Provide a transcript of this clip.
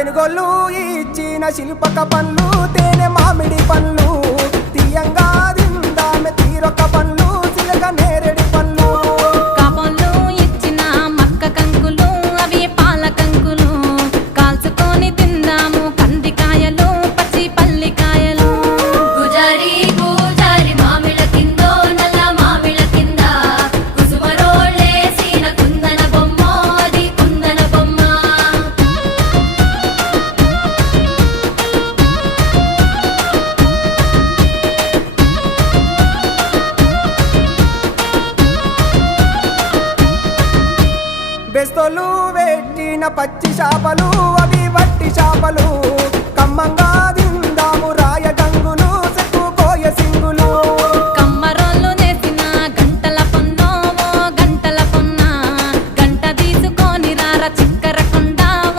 తెనుగోళ్ళు ఇచ్చిన శిల్పక పండ్లు తేనె మామిడి పండ్లు తీయంగా దిందామె తీరొక్క పండ్లు చిలక నేరేడి పండ్లు కాపంలో ఇచ్చిన మక్క కంకులు అవి పాల కంకులు కాల్చుకొని తిందాము కందికాయలు పచ్చి పల్లికాయలు గుజారి గుజారి మామిళ్ళ కిందో నల్ల మామిళ్ళ కింద కుసుమరోళ్ళేసిన కుందన బొమ్మ అది కుందన బొమ్మ బెస్తోలు పెట్టిన పచ్చి చేపలు అవి వట్టి చేపలు కమ్మంగా